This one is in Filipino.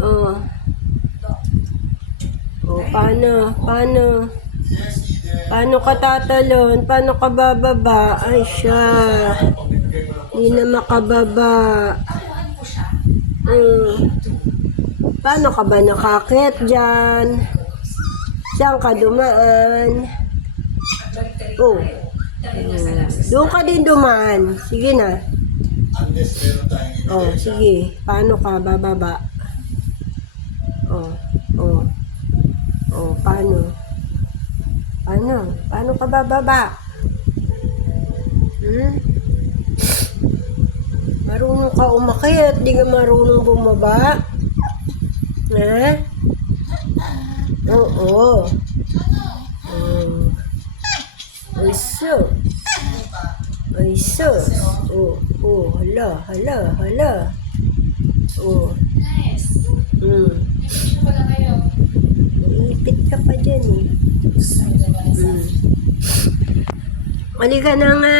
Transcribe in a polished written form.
Oh. Oh, paano? Paano? Paano ka tatalon? Paano ka bababa? Ay, siya. Hindi na makababa. Paano ka ba nakakit dyan? Saan ka dumaan? Oh. Doon ka din dumaan. Sige na. Oh, sige. Paano ka bababa? Oh, oh. Oh, paano? Paano? Paano ka bababa? Marunong ka umakyat, di ka marunong bumaba? Ha? Oo. Ay, so. Ay, so. Oh, oh, hala, hala, hala. Oh. Ipit ka pa dyan eh. Halika na nga.